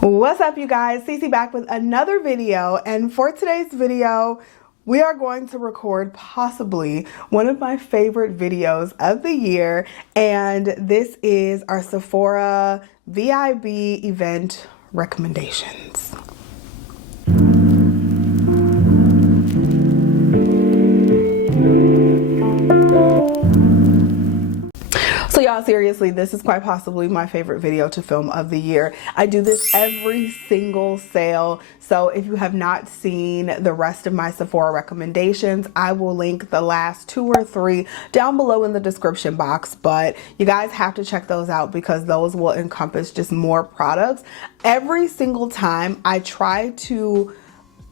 What's up, you guys? Cece back with another video, and for today's video we are going to record possibly one of my favorite videos of the year, and this is our Sephora VIB event recommendations. So y'all, seriously, this is quite possibly my favorite video to film of the year. I do this every single sale. So if you have not seen the rest of my Sephora recommendations, I will link the last 2 or 3 down below in the description box. But you guys have to check those out because those will encompass just more products. Every single time I try to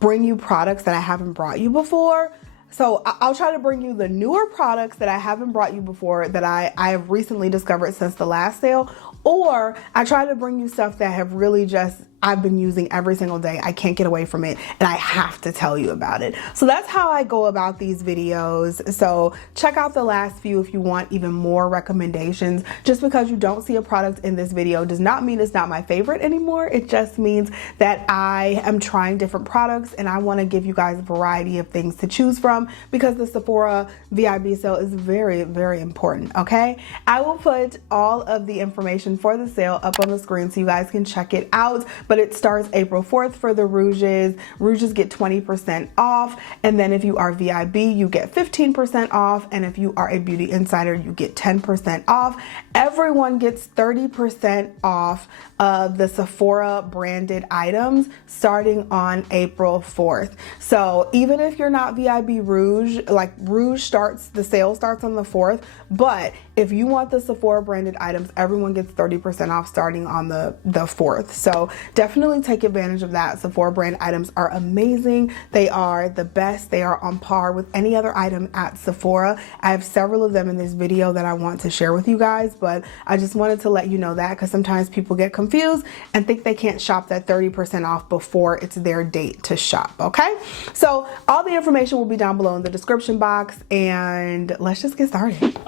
bring you products that I haven't brought you before. So I'll try to bring you the newer products that I haven't brought you before, that I have recently discovered since the last sale, or I try to bring you stuff that have really just I've been using every single day. I can't get away from it and I have to tell you about it. So that's how I go about these videos. So check out the last few if you want even more recommendations. Just because you don't see a product in this video does not mean it's not my favorite anymore. It just means that I am trying different products and I want to give you guys a variety of things to choose from, because the Sephora VIB sale is very, very important. Okay, I will put all of the information for the sale up on the screen so you guys can check it out. But it starts April 4th for the rouges. Rouges get 20% off. And then if you are VIB, you get 15% off. And if you are a beauty insider, you get 10% off. Everyone gets 30% off of the Sephora branded items starting on April 4th. So even if you're not VIB Rouge, like Rouge starts, the sale starts on the 4th. But if you want the Sephora branded items, everyone gets 30% off starting on the 4th. So definitely take advantage of that. Sephora brand items are amazing. They are the best. They are on par with any other item at Sephora. I have several of them in this video that I want to share with you guys, but I just wanted to let you know that because sometimes people get confused and think they can't shop that 30% off before it's their date to shop. Okay, so all the information will be down below in the description box, and let's just get started.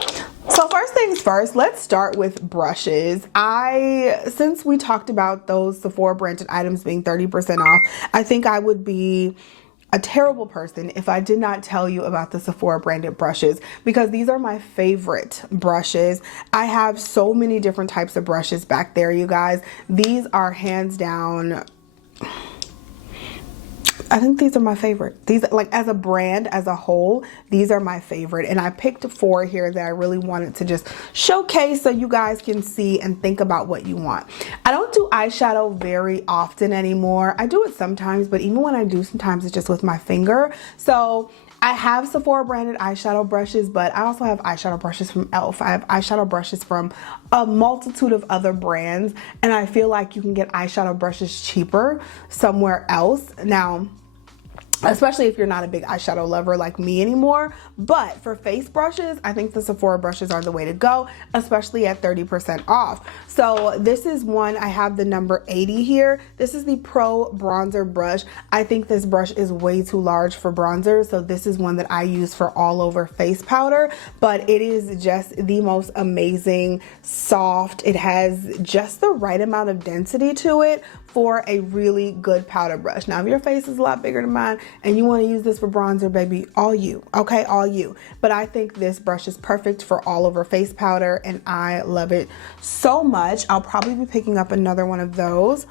So first things first, let's start with brushes. Since we talked about those Sephora branded items being 30% off, I think I would be a terrible person if I did not tell you about the Sephora branded brushes, because these are my favorite brushes. I have so many different types of brushes back there, you guys. These are hands down, I think these are my favorite. These, like, as a brand as a whole, these are my favorite. And I picked 4 here that I really wanted to just showcase so you guys can see and think about what you want. I don't do eyeshadow very often anymore. I do it sometimes, but even when I do, sometimes it's just with my finger. So I have Sephora branded eyeshadow brushes, but I also have eyeshadow brushes from e.l.f. I have eyeshadow brushes from a multitude of other brands, and I feel like you can get eyeshadow brushes cheaper somewhere else. Now, especially if you're not a big eyeshadow lover like me anymore. But for face brushes, I think the Sephora brushes are the way to go, especially at 30% off. So this is one, I have the number 80 here. This is the Pro Bronzer brush. I think this brush is way too large for bronzer, so this is one that I use for all over face powder. But it is just the most amazing, soft. It has just the right amount of density to it for a really good powder brush. Now, if your face is a lot bigger than mine and you want to use this for bronzer, baby, all you, okay, all you. But I think this brush is perfect for all over face powder, and I love it so much. I'll probably be picking up another one of those.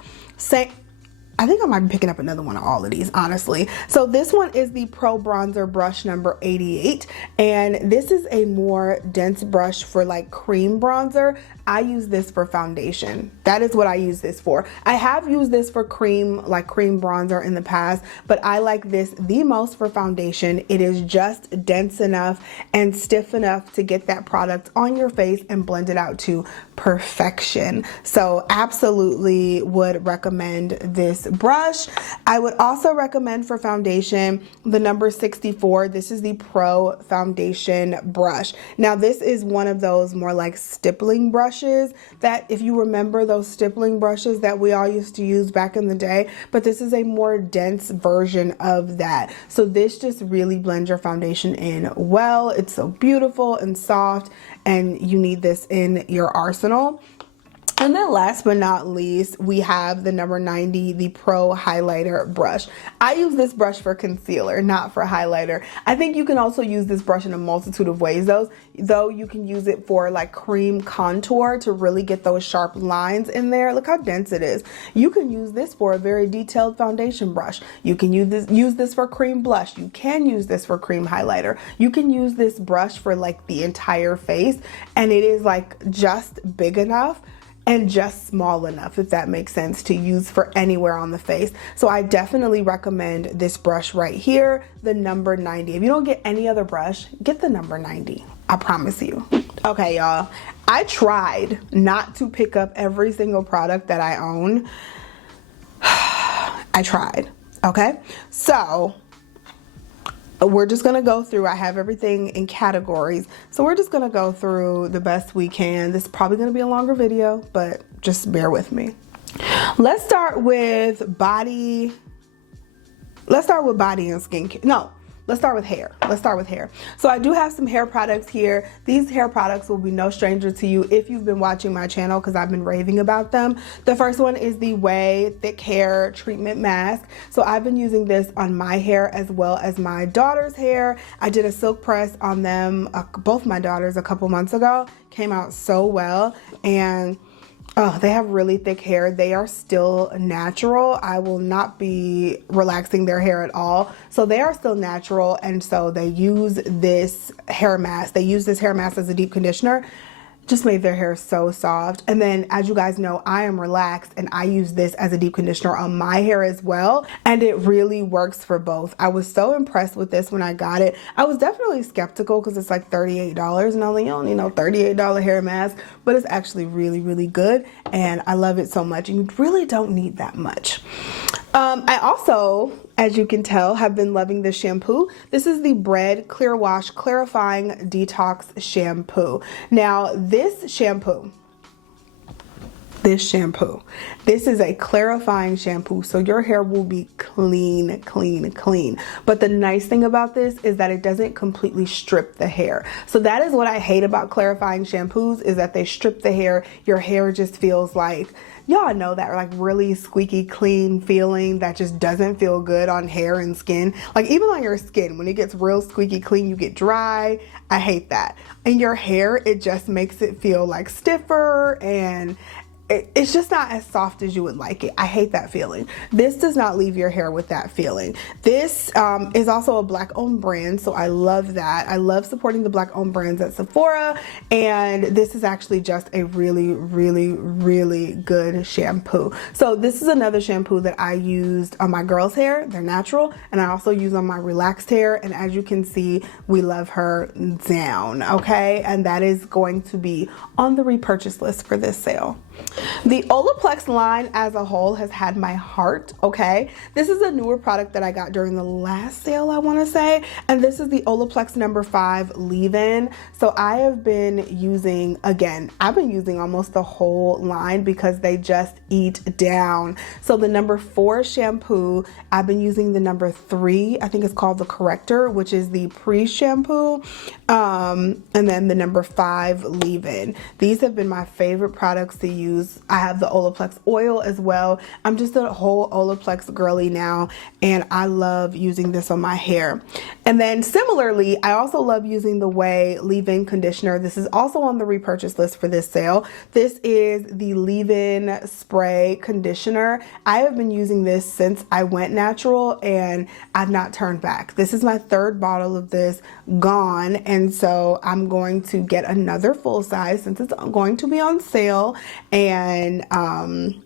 I think I might be picking up another one of all of these, honestly. So this one is the Pro Bronzer brush number 88. And this is a more dense brush for like cream bronzer. I use this for foundation. That is what I use this for. I have used this for cream, like cream bronzer in the past, but I like this the most for foundation. It is just dense enough and stiff enough to get that product on your face and blend it out to perfection. So absolutely would recommend this brush. I would also recommend for foundation the number 64. This is the Pro Foundation brush. Now this is one of those more like stippling brushes that, if you remember those stippling brushes that we all used to use back in the day, but this is a more dense version of that. So this just really blends your foundation in well. It's so beautiful and soft, and you need this in your arsenal. And then last but not least, we have the number 90, the Pro Highlighter Brush. I use this brush for concealer, not for highlighter. I think you can also use this brush in a multitude of ways though you can use it for like cream contour to really get those sharp lines in there. Look how dense it is. You can use this for a very detailed foundation brush. You can use this for cream blush. You can use this for cream highlighter. You can use this brush for like the entire face, and it is like just big enough and just small enough, if that makes sense, to use for anywhere on the face. So I definitely recommend this brush right here, the number 90. If you don't get any other brush, get the number 90. I promise you. Okay, y'all. I tried not to pick up every single product that I own. I tried, okay? So we're just gonna go through, I have everything in categories, so we're just gonna go through the best we can. This is probably gonna be a longer video, but just bear with me. Let's start with body and skincare. No, let's start with hair. So I do have some hair products here. These hair products will be no stranger to you if you've been watching my channel, because I've been raving about them. The first one is the Way Thick Hair Treatment Mask. So I've been using this on my hair as well as my daughter's hair. I did a silk press on them, both my daughters, a couple months ago. Came out so well, and oh, they have really thick hair. They are still natural. I will not be relaxing their hair at all. So they are still natural, and so they use this hair mask. They use this hair mask as a deep conditioner. Just made their hair so soft. And then, as you guys know, I am relaxed, and I use this as a deep conditioner on my hair as well, and it really works for both. I was so impressed with this when I got it. I was definitely skeptical because it's like $38, and I was like, you don't need no $38 hair mask, but it's actually really, really good, and I love it so much, and you really don't need that much. I also, as you can tell, have been loving this shampoo. This is the Bread Clear Wash Clarifying Detox Shampoo. Now, this shampoo, this is a clarifying shampoo, so your hair will be clean. But the nice thing about this is that it doesn't completely strip the hair. So that is what I hate about clarifying shampoos, is that they strip the hair. Your hair just feels like, y'all know that like really squeaky clean feeling that just doesn't feel good on hair and skin. Like even on your skin, when it gets real squeaky clean, you get dry. I hate that. And your hair, it just makes it feel like stiffer, and it's just not as soft as you would like it. I hate that feeling. This does not leave your hair with that feeling. This is also a Black owned brand, so I love that. I love supporting the Black owned brands at Sephora, and this is actually just a really, really, really good shampoo. So this is another shampoo that I used on my girls' hair. They're natural, and I also use on my relaxed hair, and as you can see, we love her down, okay? And that is going to be on the repurchase list for this sale. The Olaplex line as a whole has had my heart, okay? This is a newer product that I got during the last sale, I want to say, and this is the Olaplex number 5 leave-in. So I have been using, again, I've been using almost the whole line because they just eat down. So the number 4 shampoo, I've been using the number 3, I think it's called the Corrector, which is the pre-shampoo, and then the number 5 leave-in. These have been my favorite products to use. I have the Olaplex oil as well. I'm just a whole Olaplex girly now, and I love using this on my hair. And then similarly, I also love using the Way leave-in conditioner. This is also on the repurchase list for this sale. This is the leave-in spray conditioner. I have been using this since I went natural, and I've not turned back. This is my 3rd bottle of this gone, and so I'm going to get another full size since it's going to be on sale, and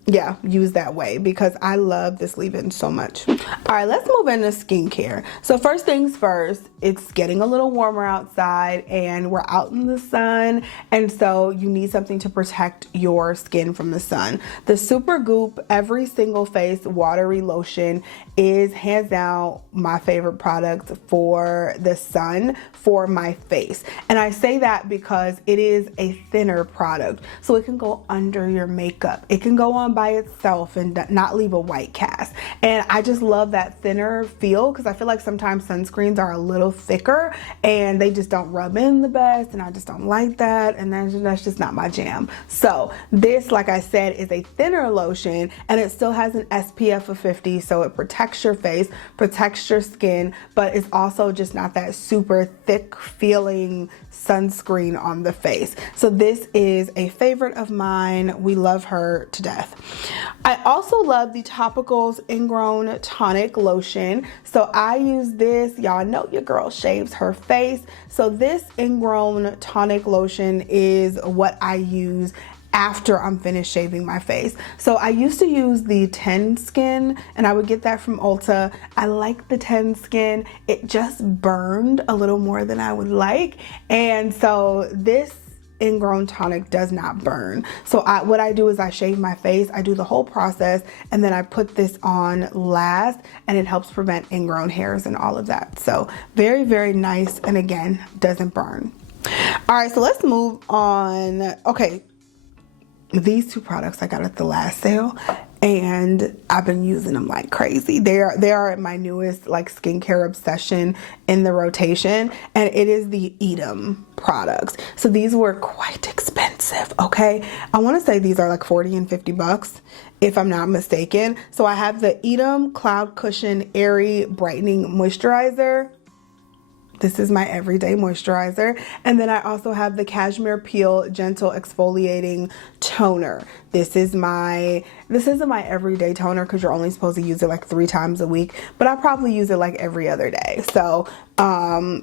yeah, use that Way because I love this leave-in so much. All right, let's move into skincare. So first things first, it's getting a little warmer outside and we're out in the sun, and so you need something to protect your skin from the sun. The Super Goop Every Single Face Watery Lotion is hands down my favorite product for the sun for my face, and I say that because it is a thinner product, so it can go under after your makeup. It can go on by itself and not leave a white cast. And I just love that thinner feel, because I feel like sometimes sunscreens are a little thicker and they just don't rub in the best, and I just don't like that, and that's just not my jam. So this, like I said, is a thinner lotion, and it still has an SPF of 50, so it protects your face, protects your skin, but it's also just not that super thick feeling sunscreen on the face. So this is a favorite of mine. We love her to death. I also love the Topicals Ingrown Tonic Lotion. So I use this. Y'all know your girl shaves her face. So this Ingrown Tonic Lotion is what I use after I'm finished shaving my face. So I used to use the 10 Skin, and I would get that from Ulta. I like the 10 Skin. It just burned a little more than I would like. And so this Ingrown Tonic does not burn. So what I do is I shave my face, I do the whole process, and then I put this on last, and it helps prevent ingrown hairs and all of that. So very, very nice, and again, doesn't burn. All right, so let's move on. Okay, these two products I got at the last sale, and I've been using them like crazy. They are my newest like skincare obsession in the rotation, and it is the Edam products. So these were quite expensive, okay? I want to say these are like 40 and 50 bucks if I'm not mistaken. So I have the Edam Cloud Cushion Airy Brightening Moisturizer. This is my everyday moisturizer. And then I also have the Cashmere Peel Gentle Exfoliating Toner. This isn't my everyday toner, because you're only supposed to use it like 3 times a week, but I probably use it like every other day. So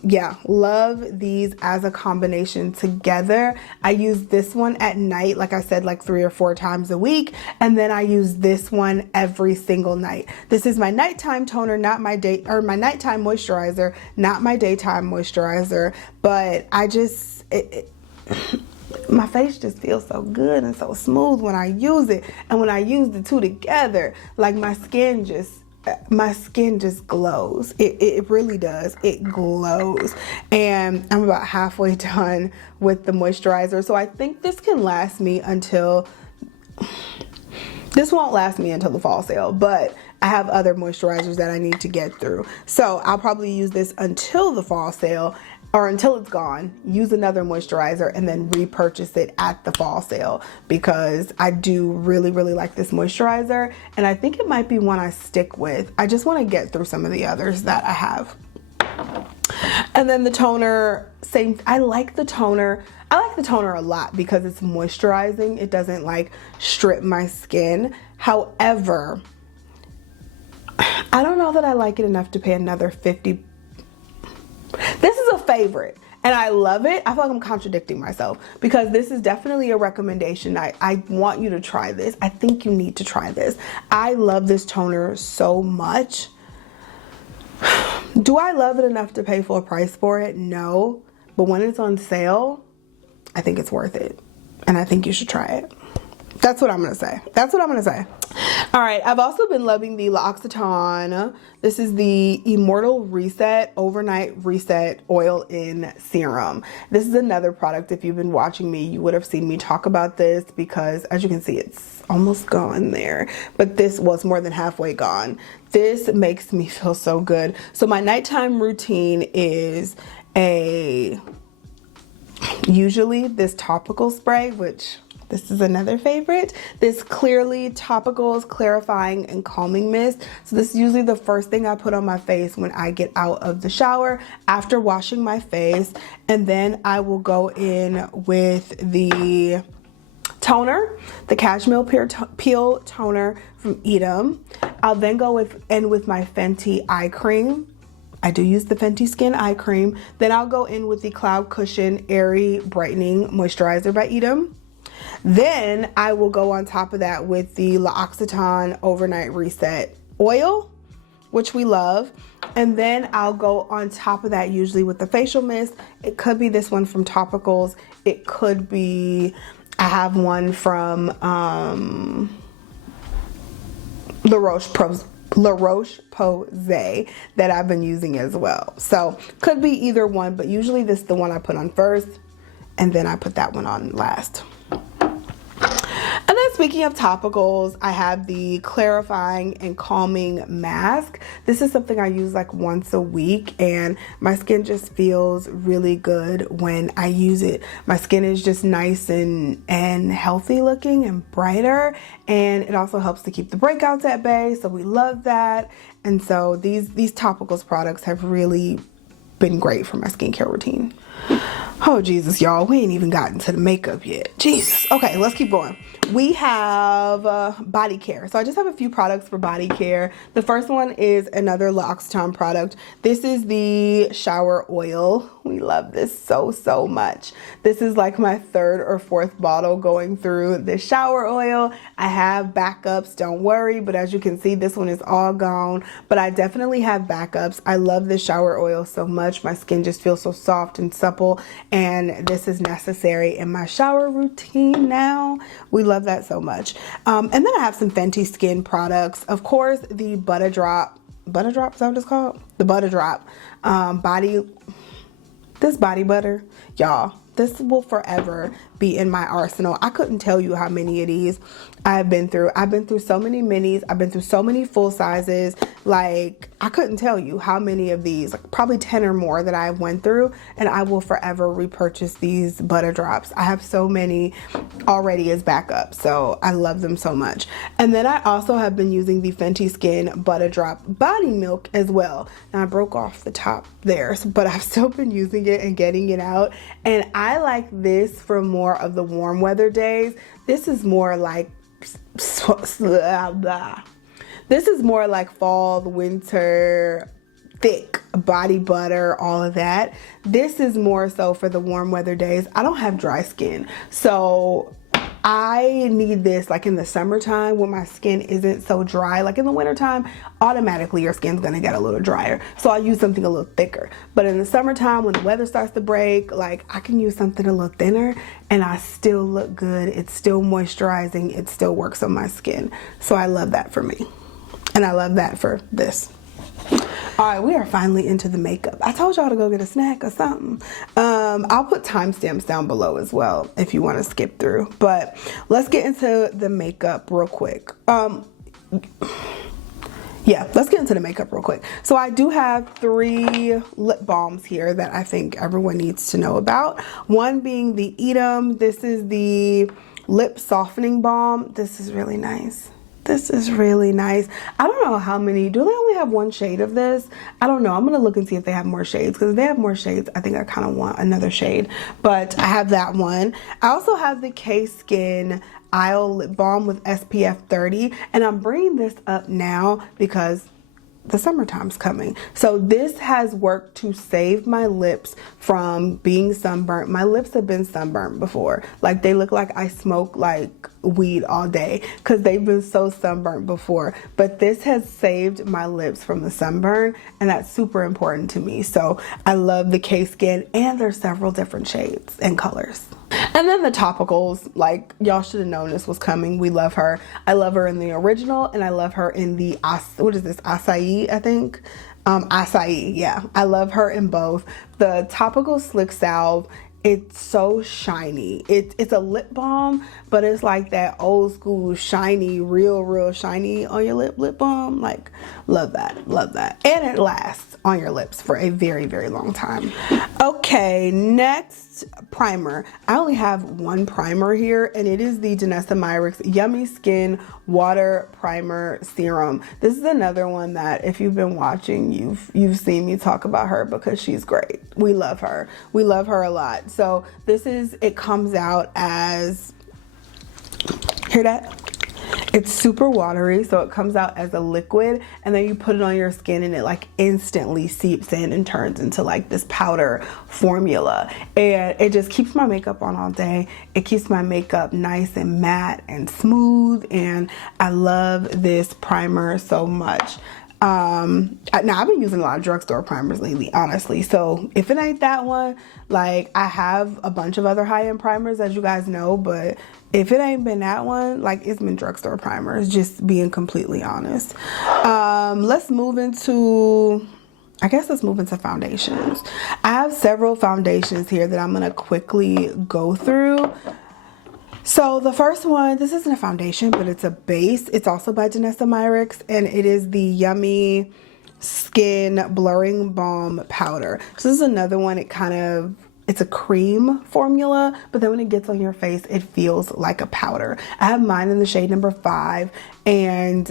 yeah, love these as a combination together. I use this one at night, like I said, like 3 or 4 times a week, and then I use this one every single night. This is my nighttime toner, not my my nighttime moisturizer, not my daytime moisturizer, but I just my face just feels so good and so smooth when I use it. And when I use the two together, like my skin just glows. It really does. It glows. And I'm about halfway done with the moisturizer. So I think this can last me until, this won't last me until the fall sale, but I have other moisturizers that I need to get through. So I'll probably use this until the fall sale, or until it's gone, use another moisturizer, and then repurchase it at the fall sale, because I do really, really like this moisturizer, and I think it might be one I stick with. I just want to get through some of the others that I have. And then the toner, same. I like the toner a lot because it's moisturizing. It doesn't like strip my skin. However, I don't know that I like it enough to pay another $50. This is a favorite, and I love it. I feel like I'm contradicting myself, because this is definitely a recommendation. I want you to try this. I think you need to try this. I love this toner so much. Do I love it enough to pay full price for it? No. But when it's on sale, I think it's worth it. And I think you should try it. That's what I'm going to say. That's what I'm going to say. All right. I've also been loving the L'Occitane. This is the Immortal Reset Overnight Reset Oil in Serum. This is another product. If you've been watching me, you would have seen me talk about this, because as you can see, it's almost gone there. But this was more than halfway gone. This makes me feel so good. So my nighttime routine is usually this topical spray, which this is another favorite. This Clearly Topicals Clarifying and Calming Mist. So this is usually the first thing I put on my face when I get out of the shower after washing my face. And then I will go in with the toner, the Cashmere Peel Toner from Edam. I'll then go in with my Fenty eye cream. I do use the Fenty Skin Eye Cream. Then I'll go in with the Cloud Cushion Airy Brightening Moisturizer by Edam. Then I will go on top of that with the L'Occitane Overnight Reset Oil, which we love. And then I'll go on top of that usually with the facial mist. It could be this one from Topicals. It could be, I have one from La Roche-Posay that I've been using as well. So could be either one, but usually this is the one I put on first, and then I put that one on last. And And speaking of topicals, I have the clarifying and calming mask. This is something I use like once a week, and my skin just feels really good when I use it. My skin is just nice and healthy looking and brighter, and it also helps to keep the breakouts at bay, so we love that. And so these topicals products have really been great for my skincare routine. Oh Jesus, y'all, we ain't even gotten to the makeup yet. Jesus. Okay, let's keep going. We have body care. So I just have a few products for body care. The first one is another L'Occitane product. This is the shower oil. We love this so much. This is like my third or fourth bottle going through the shower oil. I have backups, don't worry, but as you can see, this one is all gone, but I definitely have backups. I love this shower oil so much. My skin just feels so soft and supple, and this is necessary in my shower routine now. We love that so much. And then I have some Fenty skin products. Of course, the Butter Drop, is that what it's called? The Butter Drop this body butter, y'all, this will forever be in my arsenal. I couldn't tell you how many of these I've been through. I've been through so many minis. I've been through so many full sizes. Like, I couldn't tell you how many of these, like probably 10 or more that I went through, and I will forever repurchase these butter drops. I have so many already as backup, so I love them so much. And then I also have been using the Fenty Skin Butter Drop Body Milk as well. Now I broke off the top there, but I've still been using it and getting it out. And I like this for more of the warm weather days. This is more like fall, winter, thick body butter, all of that. This is more so for the warm weather days. I don't have dry skin, so I need this like in the summertime when my skin isn't so dry. Like in the wintertime, automatically your skin's gonna get a little drier, so I use something a little thicker. But in the summertime when the weather starts to break, like I can use something a little thinner and I still look good. It's still moisturizing, it still works on my skin. So I love that for me, and I love that for this. All right, we are finally into the makeup. I told y'all to go get a snack or something. I'll put timestamps down below as well if you want to skip through. But let's get into the makeup real quick. Yeah, let's get into the makeup real quick. So I do have 3 lip balms here that I think everyone needs to know about. One being the Edam. This is the lip softening balm. This is really nice. This is really nice. I don't know how many, do they only have 1 shade of this? I don't know. I'm gonna look and see if they have more shades, because if they have more shades, I think I kind of want another shade, but I have that one. I also have the K-Skin Isle Lip Balm with SPF 30, and I'm bringing this up now because the summertime's coming. So this has worked to save my lips from being sunburnt. My lips have been sunburnt before. Like, they look like I smoke like weed all day because they've been so sunburnt before. But this has saved my lips from the sunburn, and that's super important to me. So I love the K-Skin, and there's several different shades and colors. And then the topicals, like, y'all should have known this was coming. We love her. I love her in the original, and I love her in the, what is this, acai, I think? Acai, yeah. I love her in both. The topical slick salve, it's so shiny. It's a lip balm, but it's like that old school shiny, real shiny on your lip balm. Like, love that. And it lasts on your lips for a very long time. Okay, next, primer. I only have 1 primer here, and it is the Danessa Myricks Yummy Skin Water Primer Serum. This is another one that if you've been watching, you've seen me talk about her because she's great. We love her. We love her a lot. So this is, it comes out as, hear that? It's super watery, so it comes out as a liquid, and then you put it on your skin and it like instantly seeps in and turns into like this powder formula, and it just keeps my makeup on all day. It keeps my makeup nice and matte and smooth, and I love this primer so much. Now I've been using a lot of drugstore primers lately, honestly, so if it ain't that one, like, I have a bunch of other high-end primers, as you guys know, but if it ain't been that one, like, it's been drugstore primers, just being completely honest. Let's move into foundations. I have several foundations here that I'm gonna quickly go through. So the first one, this isn't a foundation, but it's a base. It's also by Danessa Myricks, and it is the Yummy Skin Blurring Balm Powder. So this is another one. It's a cream formula, but then when it gets on your face, it feels like a powder. I have mine in the shade number 5, and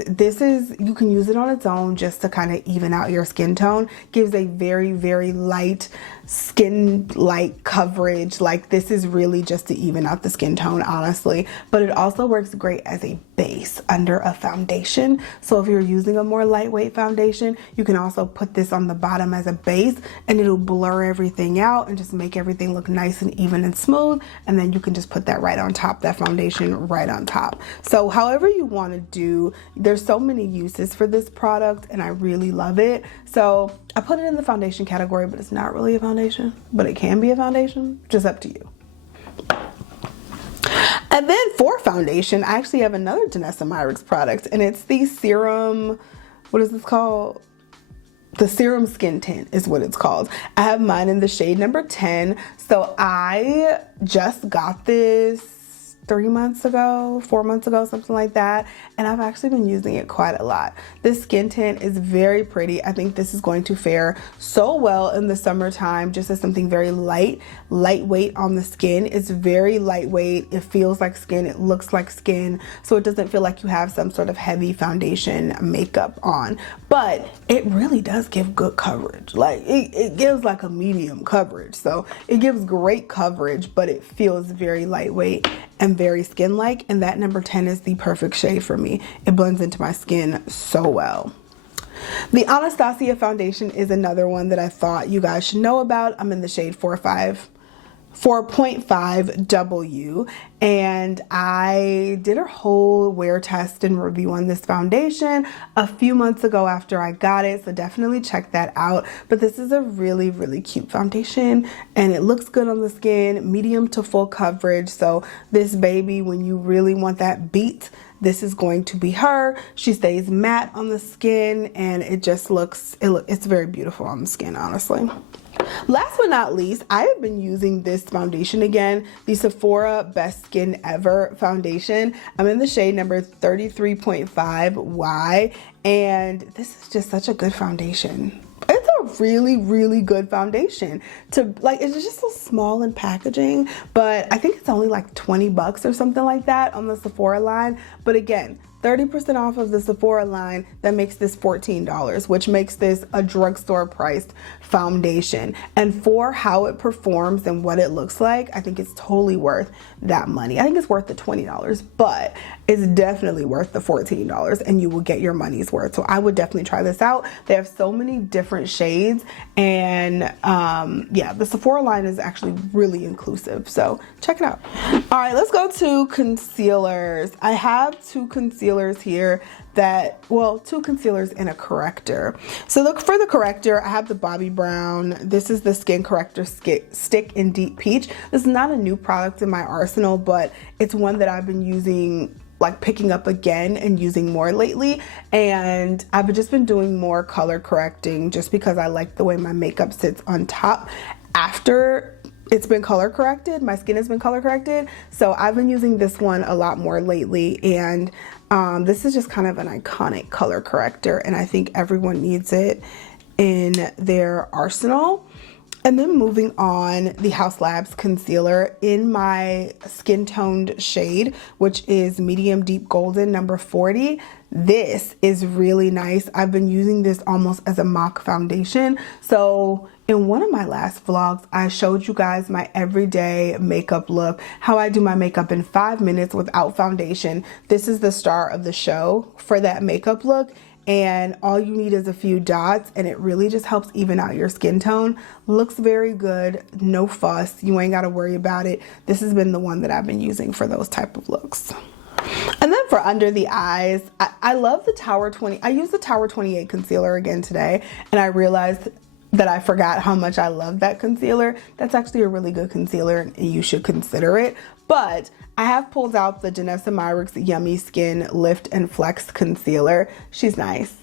you can use it on its own just to kind of even out your skin tone. Gives a very, very light skin-like coverage. Like, this is really just to even out the skin tone, honestly. But it also works great as a base under a foundation. So if you're using a more lightweight foundation, you can also put this on the bottom as a base, and it'll blur everything out and just make everything look nice and even and smooth. And then you can just put that right on top, that foundation right on top. So however you want to do, there's so many uses for this product, and I really love it. So I put it in the foundation category, but it's not really a foundation, but it can be a foundation, just up to you. And then for foundation, I actually have another Danessa Myricks product, and it's the serum, what is this called? The Serum Skin Tint is what it's called. I have mine in the shade number 10. So I just got this 3 months ago, 4 months ago, something like that, and I've actually been using it quite a lot. This skin tint is very pretty. I think this is going to fare so well in the summertime, just as something very lightweight on the skin. It's very lightweight. It feels like skin. It looks like skin, so it doesn't feel like you have some sort of heavy foundation makeup on, but it really does give good coverage. Like, it gives like a medium coverage, so it gives great coverage, but it feels very lightweight and very skin-like, and that number 10 is the perfect shade for me. It blends into my skin so well. The Anastasia foundation is another one that I thought you guys should know about. I'm in the shade 4.5W, and I did a whole wear test and review on this foundation a few months ago after I got it, so definitely check that out. But this is a really, really cute foundation, and it looks good on the skin, medium to full coverage. So this baby, when you really want that beat, this is going to be her. She stays matte on the skin, and it just looks, it's very beautiful on the skin, honestly. Last but not least, I have been using this foundation again, the Sephora Best Skin Ever foundation. I'm in the shade number 33.5Y, and this is just such a good foundation. It's a really, really good foundation. It's just so small in packaging, but I think it's only like 20 bucks or something like that on the Sephora line. But again, 30% off of the Sephora line, that makes this $14, which makes this a drugstore priced foundation. And for how it performs and what it looks like, I think it's totally worth that money. I think it's worth the $20, but it's definitely worth the $14, and you will get your money's worth. So I would definitely try this out. They have so many different shades, and yeah, the Sephora line is actually really inclusive, so check it out. All right, let's go to concealers. I have 2 concealers here two concealers and a corrector. So look for the corrector. I have the Bobbi Brown. This is the Skin Corrector Stick in Deep Peach. This is not a new product in my arsenal, but it's one that I've been using, like picking up again and using more lately. And I've just been doing more color correcting just because I like the way my makeup sits on top after it's been color corrected. My skin has been color corrected. So I've been using this one a lot more lately, and this is just kind of an iconic color corrector, and I think everyone needs it in their arsenal. And then moving on, the Haus Labs concealer in my skin toned shade, which is medium deep golden number 40. This is really nice. I've been using this almost as a mock foundation. So in one of my last vlogs, I showed you guys my everyday makeup look, how I do my makeup in 5 minutes without foundation. This is the star of the show for that makeup look. And all you need is a few dots, and it really just helps even out your skin tone. Looks very good, no fuss. You ain't gotta worry about it. This has been the one that I've been using for those type of looks. And then for under the eyes, I love the Tower 20. I used the Tower 28 concealer again today, and I realized that I forgot how much I love that concealer. That's actually a really good concealer, and you should consider it. But I have pulled out the Danessa Myricks Yummy Skin Lift and Flex Concealer. She's nice.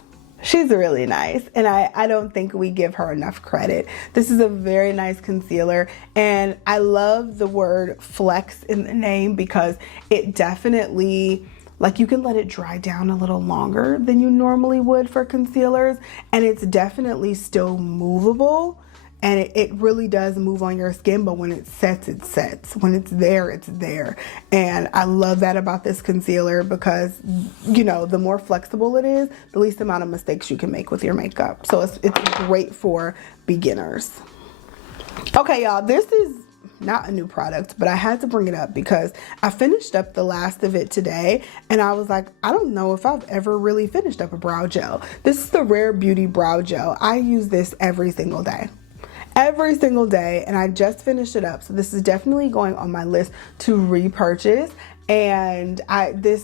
She's really nice, and I don't think we give her enough credit. This is a very nice concealer, and I love the word flex in the name because it definitely, like, you can let it dry down a little longer than you normally would for concealers, and it's definitely still movable. And it really does move on your skin, but when it sets, it sets. When it's there, it's there. And I love that about this concealer because, you know, the more flexible it is, the least amount of mistakes you can make with your makeup. So it's great for beginners. Okay, y'all, this is not a new product, but I had to bring it up because I finished up the last of it today, and I was like, I don't know if I've ever really finished up a brow gel. This is the Rare Beauty Brow Gel. I use this every single day. And I just finished it up, so this is definitely going on my list to repurchase. And this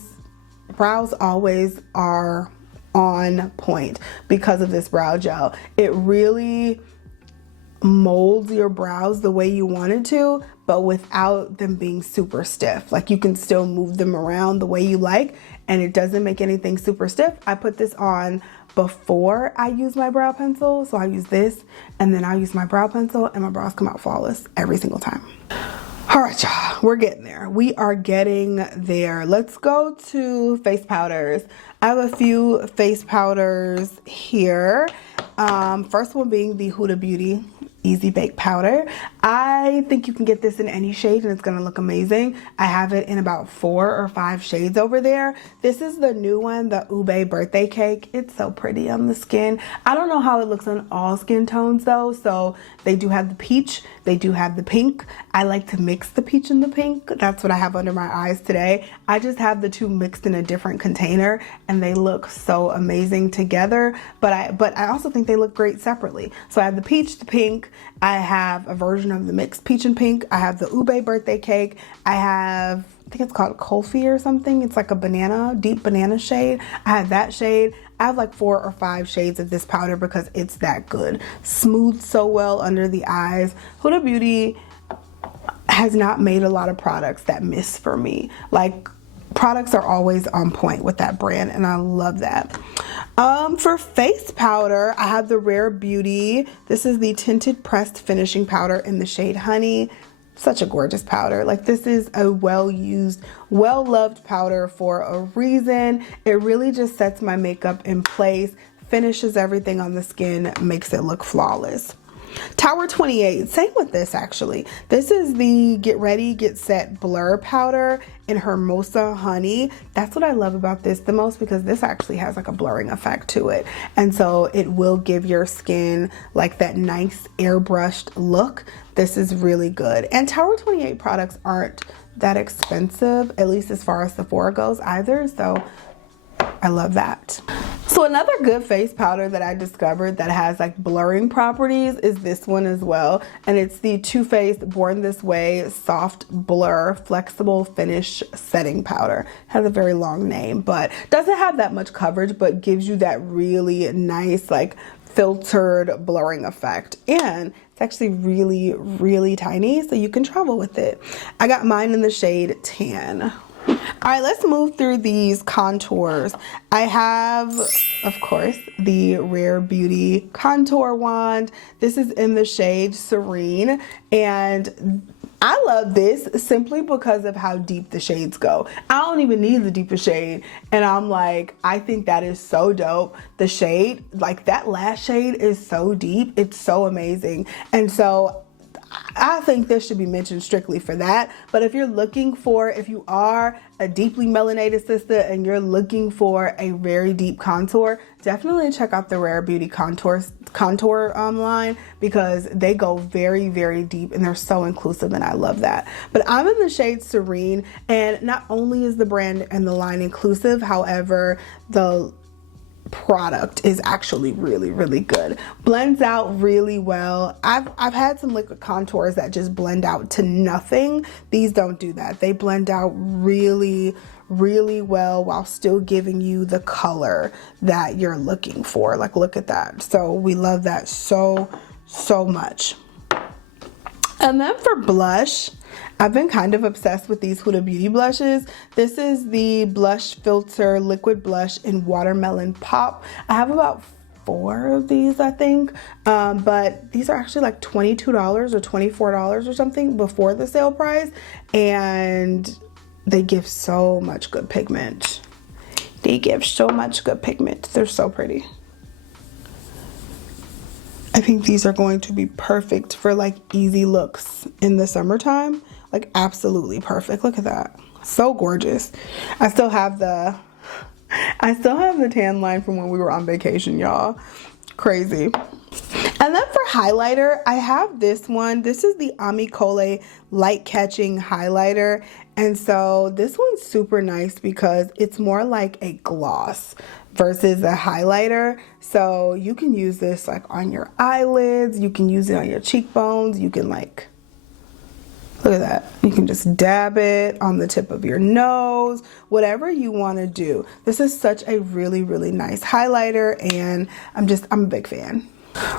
brows always are on point because of this brow gel. It really molds your brows the way you want it to, but without them being super stiff. Like, you can still move them around the way you like, and it doesn't make anything super stiff. I put this on before I use my brow pencil, so I use this, and then I use my brow pencil, and my brows come out flawless every single time. All right, y'all, we're getting there. We are getting there. Let's go to face powders. I have a few face powders here. First one being the Huda Beauty Easy Bake Powder. I think you can get this in any shade and it's gonna look amazing. I have it in about 4 or 5 shades over there. This is the new one, the Ube Birthday Cake. It's so pretty on the skin. I don't know how it looks on all skin tones though. So they do have the peach, they do have the pink. I like to mix the peach and the pink. That's what I have under my eyes today. I just have the two mixed in a different container and they look so amazing together. But I also think they look great separately. So I have the peach, the pink. I have a version of the mixed peach and pink. I have the Ube Birthday Cake. I have, I think it's called Kulfi or something. It's like a banana, deep banana shade. I have that shade. I have like 4 or 5 shades of this powder because it's that good. Smooths so well under the eyes. Huda Beauty has not made a lot of products that miss for me. Like, products are always on point with that brand, and I love that. For face powder, I have the Rare Beauty. This is the Tinted Pressed Finishing Powder in the shade Honey. Such a gorgeous powder. Like, this is a well-used, well-loved powder for a reason. It really just sets my makeup in place, finishes everything on the skin, makes it look flawless. Tower 28, same with this actually. This is the Get Ready, Get Set Blur Powder in Hermosa Honey. That's what I love about this the most because this actually has like a blurring effect to it. And so it will give your skin like that nice airbrushed look. This is really good. And Tower 28 products aren't that expensive, at least as far as Sephora goes either. So I love that. So another good face powder that I discovered that has like blurring properties is this one as well. And it's the Too Faced Born This Way Soft Blur Flexible Finish Setting Powder. Has a very long name, but doesn't have that much coverage, but gives you that really nice like filtered blurring effect. And it's actually really, really tiny, so you can travel with it. I got mine in the shade Tan. All right, let's move through these contours. I have, of course, the Rare Beauty Contour Wand. This is in the shade Serene, and I love this simply because of how deep the shades go. I don't even need the deepest shade, and I'm like, I think that is so dope. The shade, like that last shade is so deep. It's so amazing. And so I think this should be mentioned strictly for that. But if you're looking for, if you are a deeply melanated sister and you're looking for a very deep contour, definitely check out the Rare Beauty contour line because they go very, very deep and they're so inclusive, and I love that. But I'm in the shade Serene, and not only is the brand and the line inclusive, however, the product is actually really, really good. Blends out really well. I've had some liquid contours that just blend out to nothing. These don't do that. They blend out really, really well while still giving you the color that you're looking for. Like, look at that. So we love that so much. And then for blush, I've been kind of obsessed with these Huda Beauty blushes. This is the Blush Filter Liquid Blush in Watermelon Pop. I have about 4 of these, I think, but these are actually like $22 or $24 or something before the sale price, and they give so much good pigment. They give so much good pigment. They're so pretty. I think these are going to be perfect for like easy looks in the summertime. Like absolutely perfect. Look at that. So gorgeous. I still have the tan line from when we were on vacation, y'all. Crazy. And then for highlighter, I have this one. This is the Amicole Light Catching Highlighter. And so this one's super nice because it's more like a gloss versus a highlighter. So you can use this like on your eyelids. You can use it on your cheekbones. You can like, look at that. You can just dab it on the tip of your nose, whatever you want to do. This is such a really, really nice highlighter, and I'm a big fan.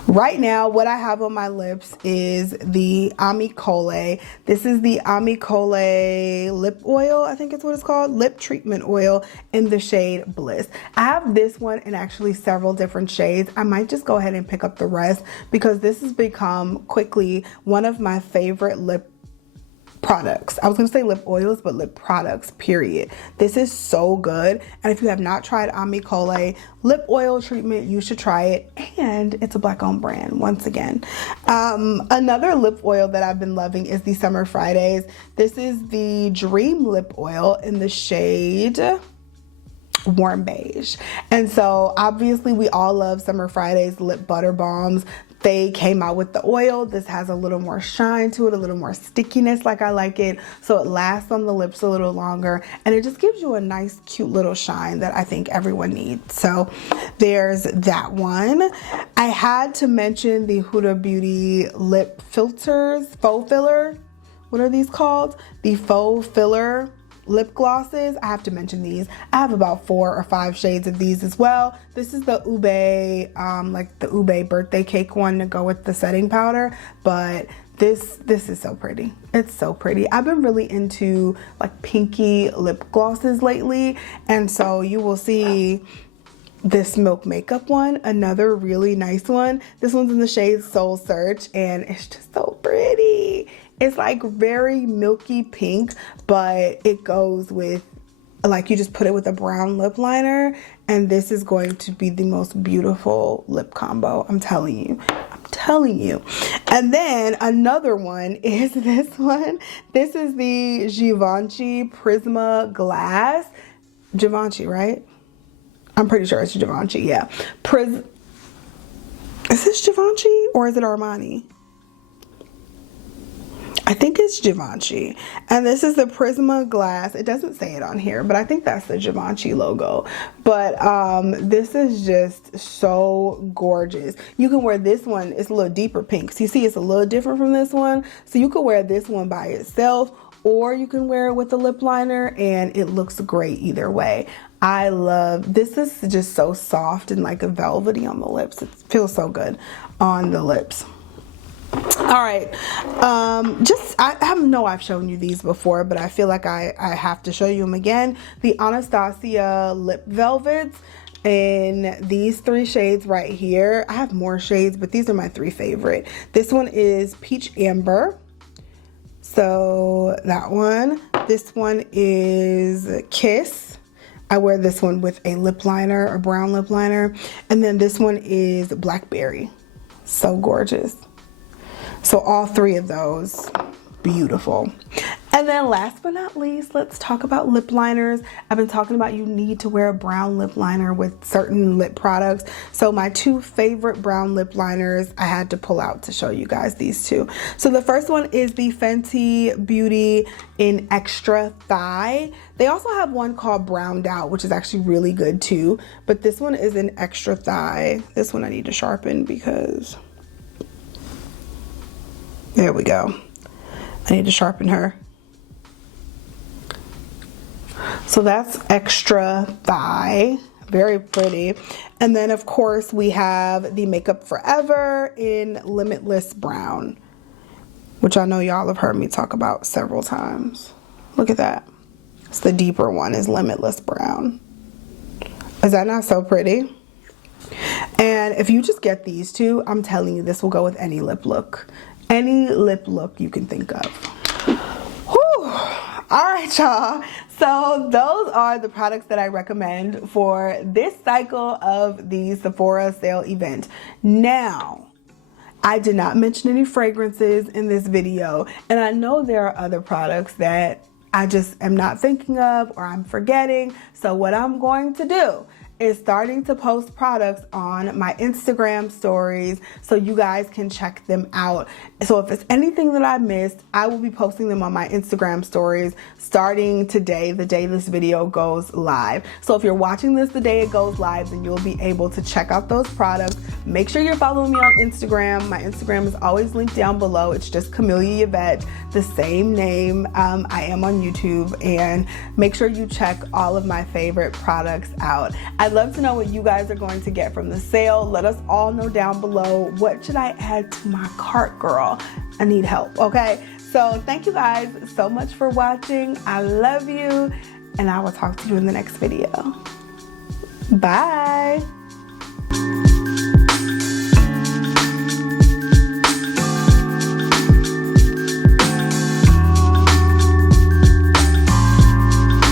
Right now, what I have on my lips is the Amicole. This is the Amicole lip oil, I think it's what it's called, lip treatment oil in the shade Bliss. I have this one in actually several different shades. I might just go ahead and pick up the rest because this has become quickly one of my favorite lip products. I was going to say lip oils, but lip products, period. This is so good. And if you have not tried Amicole lip oil treatment, you should try it. And it's a Black owned brand once again. Another lip oil that I've been loving is the Summer Fridays. This is the Dream lip oil in the shade Warm Beige. And so obviously we all love Summer Fridays lip butter balms. They came out with the oil. This has a little more shine to it, a little more stickiness like I like it. So it lasts on the lips a little longer, and it just gives you a nice, cute little shine that I think everyone needs. So there's that one. I had to mention the Huda Beauty lip filters, faux filler. What are these called? The faux filler lip glosses. I have to mention these. I have about 4 or 5 shades of these as well. This is the Ube, like the Ube birthday cake one to go with the setting powder, but this is so pretty. It's so pretty. I've been really into like pinky lip glosses lately, and so you will see this Milk Makeup one, another really nice one. This one's in the shade Soul Search, and it's just so pretty. It's like very milky pink, but it goes with, like, you just put it with a brown lip liner, and this is going to be the most beautiful lip combo. I'm telling you. I'm telling you. And then another one is this one. This is the Givenchy Prisma Glass. Givenchy, right? I'm pretty sure it's Givenchy, yeah. Is this Givenchy or is it Armani? I think it's Givenchy. And this is the Prisma Glass. It doesn't say it on here, but I think that's the Givenchy logo. But this is just so gorgeous. You can wear this one. It's a little deeper pink. So you see it's a little different from this one. So you could wear this one by itself, or you can wear it with a lip liner, and it looks great either way. I love this. Is just so soft and like a velvety on the lips. It feels so good on the lips. All right, I know I've shown you these before, but I feel like I have to show you them again. The Anastasia Lip Velvets in these 3 shades right here. I have more shades, but these are my 3 favorite. This one is Peach Amber. So that one. This one is Kiss. I wear this one with a lip liner, a brown lip liner. And then this one is Blackberry. So gorgeous. So all 3 of those, beautiful. And then last but not least, let's talk about lip liners. I've been talking about you need to wear a brown lip liner with certain lip products. So my 2 favorite brown lip liners, I had to pull out to show you guys these 2. So the first one is the Fenty Beauty in Extra Thigh. They also have one called Browned Out, which is actually really good too. But this one is in Extra Thigh. This one I need to sharpen because... there we go. I need to sharpen her. So that's Extra Thigh. Very pretty. And then of course we have the Makeup Forever in Limitless Brown, which I know y'all have heard me talk about several times. Look at that. It's the deeper one, is Limitless Brown. Is that not so pretty? And if you just get these two, I'm telling you, this will go with any lip look. Any lip look you can think of. Whew. All right, y'all. So those are the products that I recommend for this cycle of the Sephora sale event. Now, I did not mention any fragrances in this video, and I know there are other products that I just am not thinking of or I'm forgetting. So what I'm going to do is starting to post products on my Instagram stories so you guys can check them out. So if it's anything that I missed, I will be posting them on my Instagram stories starting today, the day this video goes live. So if you're watching this the day it goes live, then you'll be able to check out those products. Make sure you're following me on Instagram. My Instagram is always linked down below. It's just Camellia Yvette, the same name. I am on YouTube, and make sure you check all of my favorite products out. I'd love to know what you guys are going to get from the sale. Let us all know down below. What should I add to my cart, girl? I need help, okay? So thank you guys so much for watching. I love you, and I will talk to you in the next video. Bye.